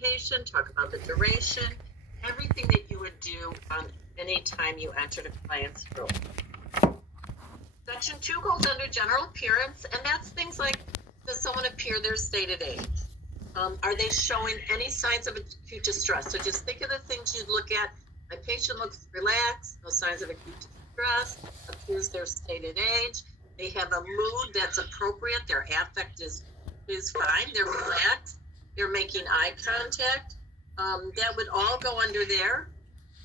patient, talk about the duration, everything that you would do any time you entered a client's room. Section 2 goes under general appearance, and that's things like, does someone appear their stated age? Are they showing any signs of acute distress? So just think of the things you'd look at. My patient looks relaxed, no signs of acute distress, appears their stated age. They have a mood that's appropriate. Their affect is fine. They're relaxed. They're making eye contact. That would all go under there.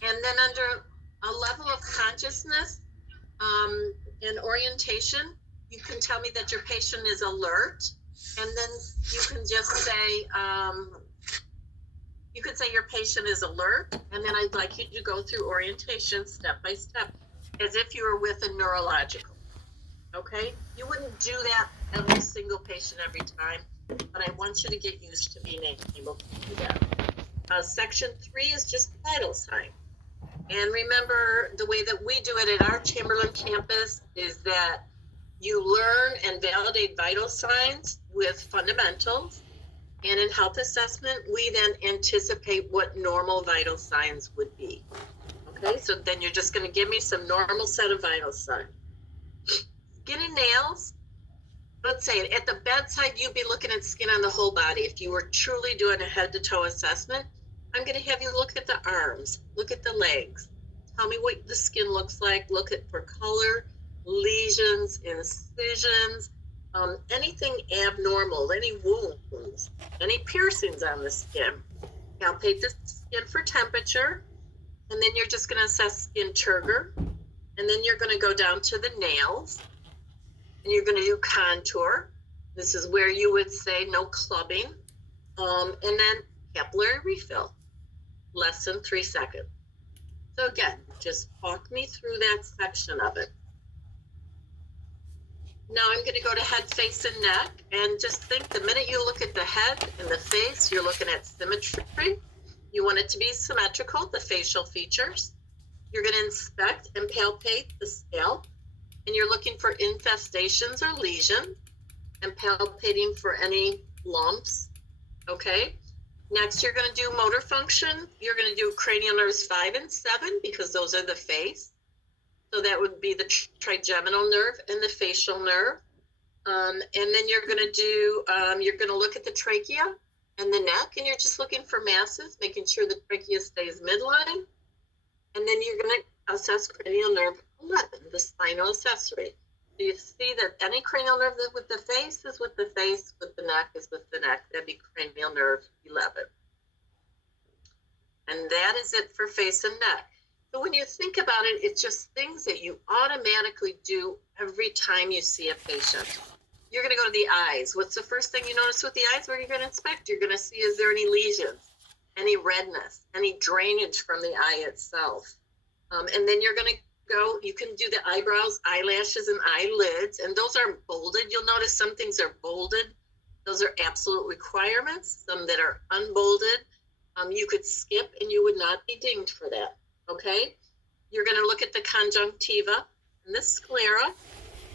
And then under a level of consciousness and orientation, you can tell me that your patient is alert. And then you can just say, you could say your patient is alert. And then I'd like you to go through orientation step by step, as if you were with a neurological. Okay? You wouldn't do that every single patient every time, but I want you to get used to being able to do that. Section 3 is just vital sign. And remember, the way that we do it at our Chamberlain campus is that you learn and validate vital signs with fundamentals. And in health assessment, we then anticipate what normal vital signs would be. Okay, so then you're just going to give me some normal set of vital signs. Skin and nails, let's say at the bedside, you'd be looking at skin on the whole body. If you were truly doing a head to toe assessment, I'm going to have you look at the arms, look at the legs. Tell me what the skin looks like. Look at for color, lesions, incisions, anything abnormal, any wounds, any piercings on the skin. Palpate the skin for temperature, and then you're just going to assess skin turgor, and then you're going to go down to the nails, and you're going to do contour. This is where you would say no clubbing, and then capillary refill, less than 3 seconds. So again, just walk me through that section of it. Now I'm going to go to head, face, and neck, and just think the minute you look at the head and the face, you're looking at symmetry. You want it to be symmetrical, the facial features. You're going to inspect and palpate the scalp, and you're looking for infestations or lesions, and palpating for any lumps, okay? Next, you're going to do motor function. You're going to do cranial nerves 5 and 7 because those are the face. So that would be the trigeminal nerve and the facial nerve. And then you're going to do, you're going to look at the trachea and the neck, and you're just looking for masses, making sure the trachea stays midline. And then you're going to assess cranial nerve 11, the spinal accessory. So you see that any cranial nerve with the face is with the face, with the neck is with the neck. That'd be cranial nerve 11. And that is it for face and neck. So when you think about it, it's just things that you automatically do every time you see a patient. You're going to go to the eyes. What's the first thing you notice with the eyes? What are you going to inspect? You're going to see, is there any lesions, any redness, any drainage from the eye itself? And then you're going to go, you can do the eyebrows, eyelashes, and eyelids, and those are bolded. You'll notice some things are bolded. Those are absolute requirements. Some that are unbolded, you could skip and you would not be dinged for that. Okay, you're going to look at the conjunctiva and the sclera,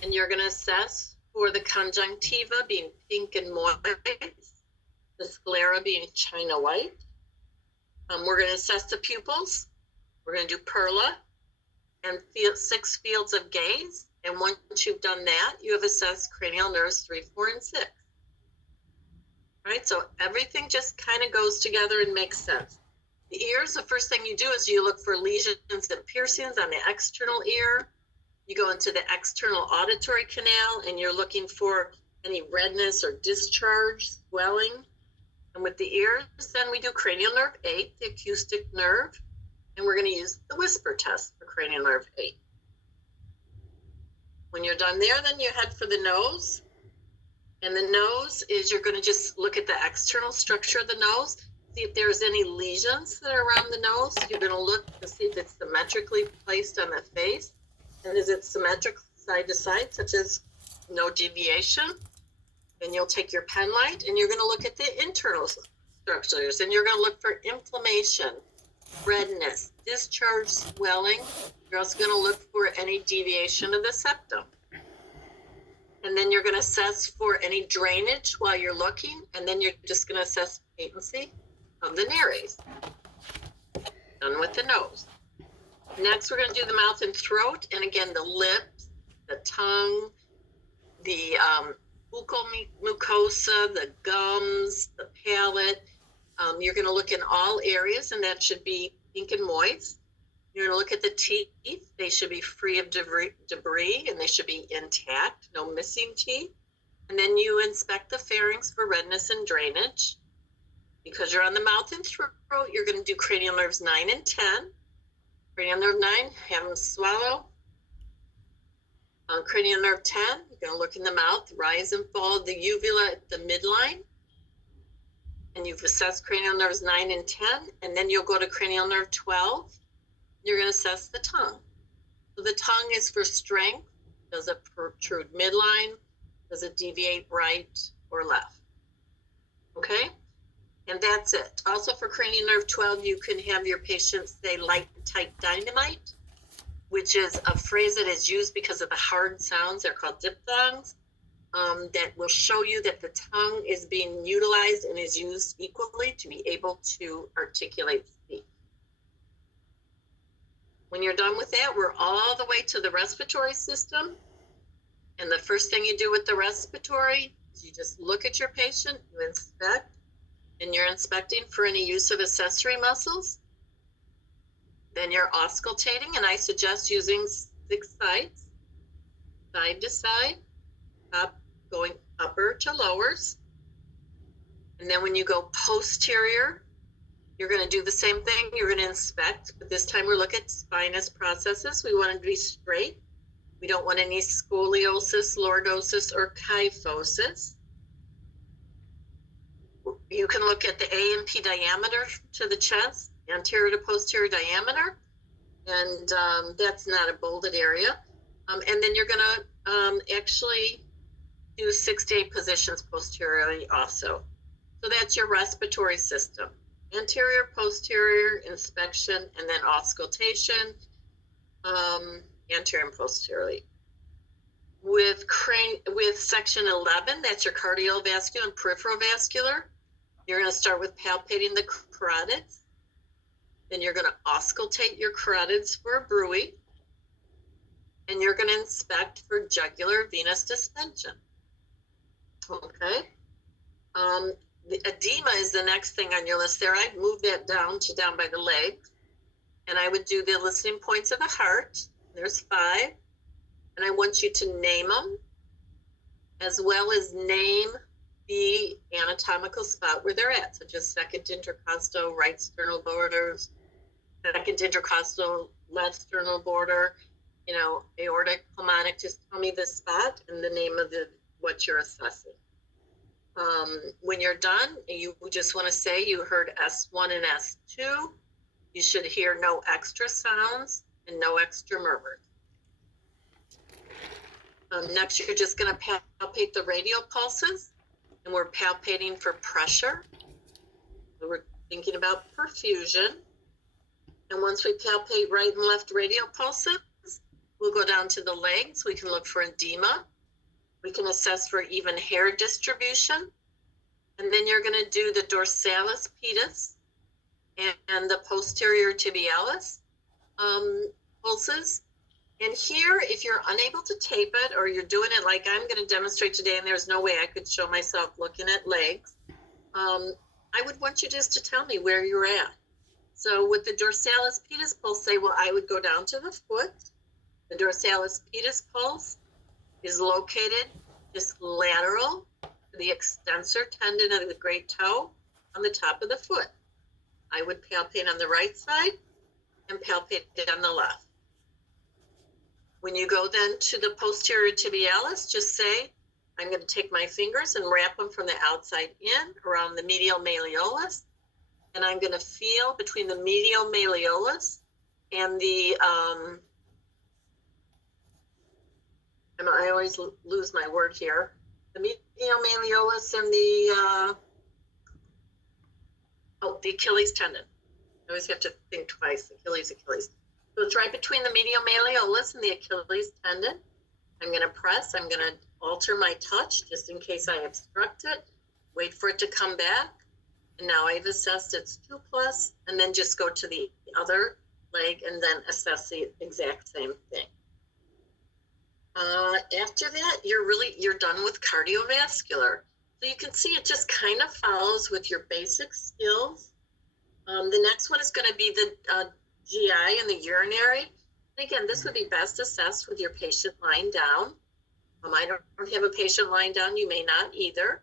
and you're going to assess for the conjunctiva being pink and moist, the sclera being china white. We're going to assess the pupils. We're going to do perla and 6 fields of gaze. And once you've done that, you have assessed cranial nerves 3, 4, and 6. All right, so everything just kind of goes together and makes sense. The ears, the first thing you do is you look for lesions and piercings on the external ear. You go into the external auditory canal, and you're looking for any redness or discharge, swelling. And with the ears, then we do cranial nerve 8, the acoustic nerve, and we're going to use the whisper test for cranial nerve 8. When you're done there, then you head for the nose. And the nose is you're going to just look at the external structure of the nose. See if there's any lesions that are around the nose. You're going to look to see if it's symmetrically placed on the face. And is it symmetric side to side, such as no deviation? Then you'll take your pen light and you're going to look at the internal structures. And you're going to look for inflammation, redness, discharge, swelling. You're also going to look for any deviation of the septum. And then you're going to assess for any drainage while you're looking. And then you're just going to assess patency of the nares. Done with the nose. Next, we're going to do the mouth and throat, and again, the lips, the tongue, the buccal mucosa, the gums, the palate. You're going to look in all areas, and that should be pink and moist. You're going to look at the teeth. They should be free of debris, and they should be intact, no missing teeth. And then you inspect the pharynx for redness and drainage. Because you're on the mouth and throat, you're going to do cranial nerves 9 and 10. Cranial nerve 9, have them swallow. Cranial nerve 10, you're going to look in the mouth, rise and fall the uvula at the midline. And you've assessed cranial nerves 9 and 10. And then you'll go to cranial nerve 12. You're going to assess the tongue. So the tongue is for strength. Does it protrude midline? Does it deviate right or left? Okay? And that's it. Also for cranial nerve 12, you can have your patient say light, tight dynamite, which is a phrase that is used because of the hard sounds. They're called diphthongs. That will show you that the tongue is being utilized and is used equally to be able to articulate speech. When you're done with that, we're all the way to the respiratory system. And the first thing you do with the respiratory is you just look at your patient, you inspect, and you're inspecting for any use of accessory muscles. Then you're auscultating, and I suggest using 6 sides, side to side, up, going upper to lowers. And then when you go posterior, you're going to do the same thing. You're going to inspect, but this time we look at spinous processes. We want it to be straight. We don't want any scoliosis, lordosis, or kyphosis. You can look at the A and P diameter to the chest, anterior to posterior diameter, and that's not a bolded area. And then you're going to actually do 6 to 8 positions posteriorly also. So that's your respiratory system. Anterior, posterior, inspection, and then auscultation, anterior and posteriorly. With section 11, that's your cardiovascular and peripheral vascular. You're going to start with palpating the carotids. Then you're going to auscultate your carotids for a bruit. And you're going to inspect for jugular venous distension. Okay. The edema is the next thing on your list there. I'd move that down by the legs. And I would do the listening points of the heart. There's 5. And I want you to name them, as well as name the anatomical spot where they're at. So just second intercostal, right sternal borders, second intercostal, left sternal border, aortic, pulmonic. Just tell me the spot and the name of what you're assessing. When you're done, you just want to say you heard S1 and S2. You should hear no extra sounds and no extra murmurs. Next, you're just going to palpate the radial pulses, and we're palpating for pressure. We're thinking about perfusion. And once we palpate right and left radial pulses, we'll go down to the legs. We can look for edema. We can assess for even hair distribution. And then you're going to do the dorsalis pedis and the posterior tibialis pulses. And here, if you're unable to tape it, or you're doing it like I'm going to demonstrate today, and there's no way I could show myself looking at legs, I would want you just to tell me where you're at. So with the dorsalis pedis pulse, say, well, I would go down to the foot. The dorsalis pedis pulse is located just lateral to the extensor tendon of the great toe on the top of the foot. I would palpate on the right side and palpate it on the left. When you go then to the posterior tibialis, just say, I'm going to take my fingers and wrap them from the outside in around the medial malleolus. And I'm going to feel between the medial malleolus and the, I always lose my word here, the medial malleolus and the Achilles tendon. I always have to think twice, Achilles. So it's right between the medial malleolus and the Achilles tendon. I'm going to press. I'm going to alter my touch just in case I obstruct it. Wait for it to come back. And now I've assessed it's 2+, and then just go to the other leg and then assess the exact same thing. After that, you're done with cardiovascular. So you can see it just kind of follows with your basic skills. The next one is going to be the GI and the urinary. And again, this would be best assessed with your patient lying down. I don't have a patient lying down. You may not either.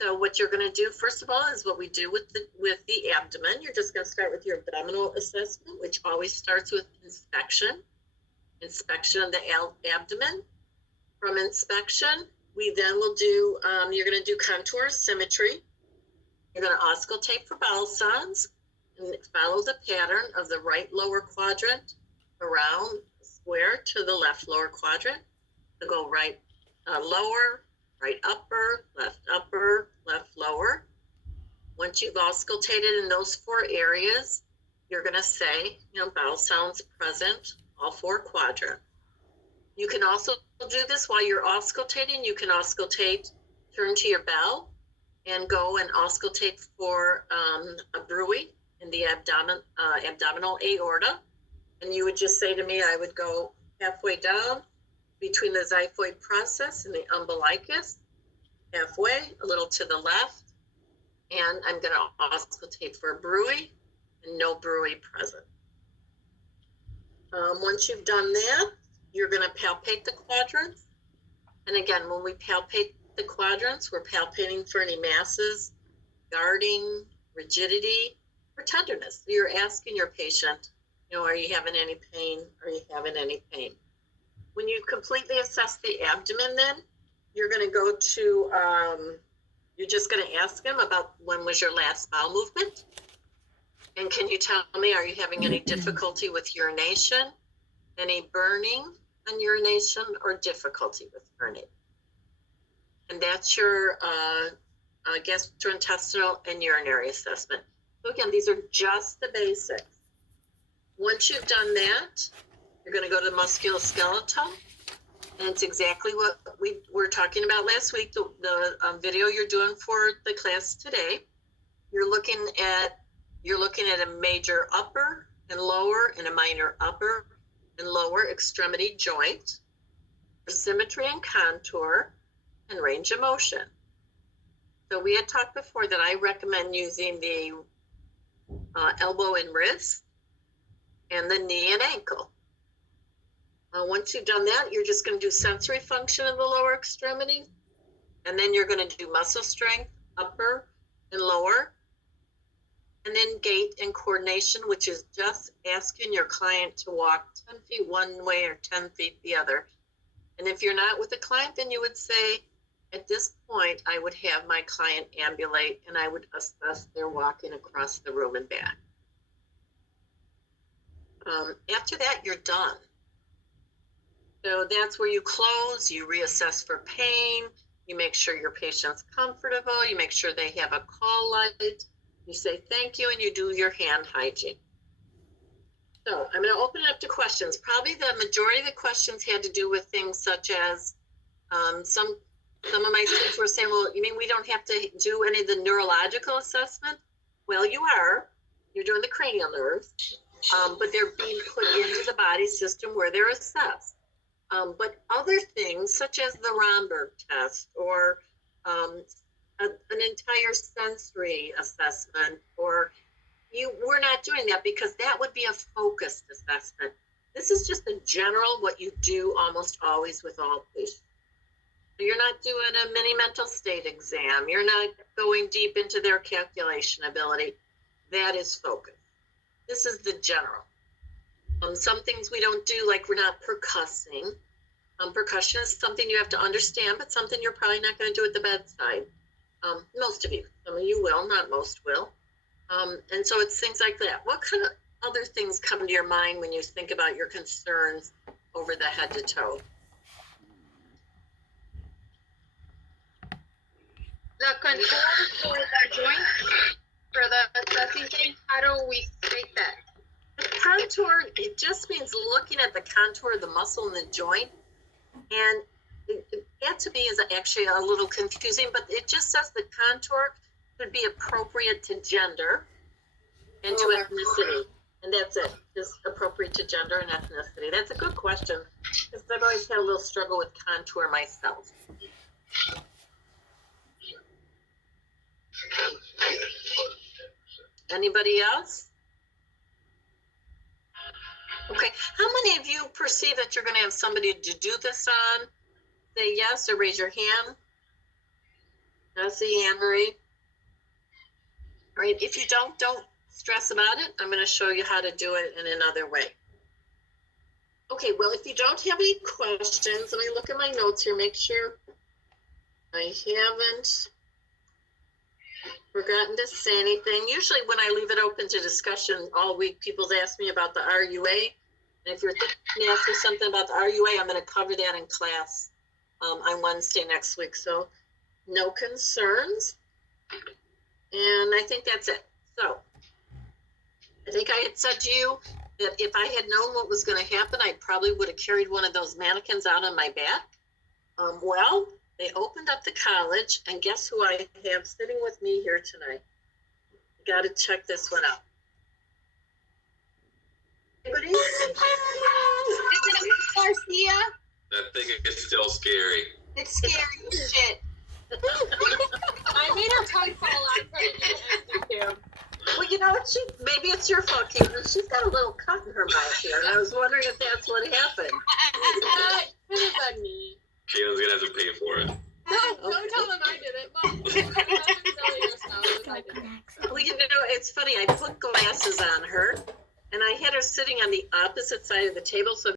So what you're going to do, first of all, is what we do with the abdomen. You're just going to start with your abdominal assessment, which always starts with inspection of the abdomen. From inspection, we then will do, you're going to do contour symmetry. You're going to auscultate for bowel sounds and follow the pattern of the right lower quadrant around the square to the left lower quadrant. So go right lower, right upper, left lower. Once you've auscultated in those 4 areas, you're going to say, bowel sounds present, all 4 quadrants. You can also do this while you're auscultating. You can auscultate, turn to your bell, and go and auscultate for a bruit in the abdominal aorta. And you would just say to me, I would go halfway down between the xiphoid process and the umbilicus, halfway, a little to the left, and I'm going to auscultate for a bruit and no bruit present. Once you've done that, you're going to palpate the quadrants. And again, when we palpate the quadrants, we're palpating for any masses, guarding, rigidity, or tenderness. So you're asking your patient, are you having any pain? Are you having any pain? When you completely assess the abdomen, then you're going to go to, you're just going to ask them about when was your last bowel movement? And can you tell me, are you having any difficulty with urination? Any burning on urination or difficulty with urinating? And that's your gastrointestinal and urinary assessment. So again, these are just the basics. Once you've done that, you're going to go to musculoskeletal. And it's exactly what we were talking about last week, the video you're doing for the class today. You're looking at a major upper and lower and a minor upper and lower extremity joint, symmetry and contour, and range of motion. So we had talked before that I recommend using the elbow and wrist and the knee and ankle. Once you've done that, you're just going to do sensory function of the lower extremity, and then you're going to do muscle strength, upper and lower, and then gait and coordination, which is just asking your client to walk 10 feet one way or 10 feet the other. And if you're not with a client, then you would say, at this point, I would have my client ambulate and I would assess their walking across the room and back. After that, you're done. So that's where you close, you reassess for pain, you make sure your patient's comfortable, you make sure they have a call light, you say thank you, and you do your hand hygiene. So I'm going to open it up to questions. Probably the majority of the questions had to do with things such as some of my students were saying, well, you mean we don't have to do any of the neurological assessment? Well, you are. You're doing the cranial nerves, but they're being put into the body system where they're assessed. But other things such as the Romberg test or an entire sensory assessment, or we're not doing that because that would be a focused assessment. This is just a general what you do almost always with all patients. So you're not doing a mini mental state exam. You're not going deep into their calculation ability. That is focus. This is the general. Some things we don't do, like we're not percussing. Percussion is something you have to understand, but something you're probably not going to do at the bedside. Most of you, some of you will, not most will. And so it's things like that. What kind of other things come to your mind when you think about your concerns over the head to toe? The contour for the joint, for the assessing thing, how do we state that? The contour, it just means looking at the contour of the muscle in the joint. And that to me is actually a little confusing, but it just says the contour. should be appropriate to gender and to ethnicity. And that's it, just appropriate to gender and ethnicity. That's a good question, because I've always had a little struggle with contour myself. Anybody else? Okay, how many of you perceive that you're gonna have somebody to do this on? Say yes or raise your hand. Bessie, Anne Marie. All right, if you don't stress about it. I'm gonna show you how to do it in another way. Okay, well, if you don't have any questions, let me look at my notes here, make sure I haven't forgotten to say anything. Usually when I leave it open to discussion all week, people ask me about the RUA. And if you're thinking to ask me something about the RUA, I'm going to cover that in class on Wednesday next week. So no concerns. And I think that's it. So I think I had said to you that if I had known what was going to happen, I probably would have carried one of those mannequins out on my back. Well, they opened up the college, and guess who I have sitting with me here tonight? Got to check this one out. Anybody? Is it Garcia? That thing is still scary. It's scary as shit. I made her tongue fall out for the YouTube. Well, you know what? Maybe it's your fault, Caitlin. She's got a little cut in her mouth here, and I was wondering if that's what happened. It could have been me. Caitlin's gonna have to pay for it. No, don't tell them I did it. Mom, I'm telling you now that I did it. Well, you know, it's funny. I put glasses on her, and I had her sitting on the opposite side of the table, so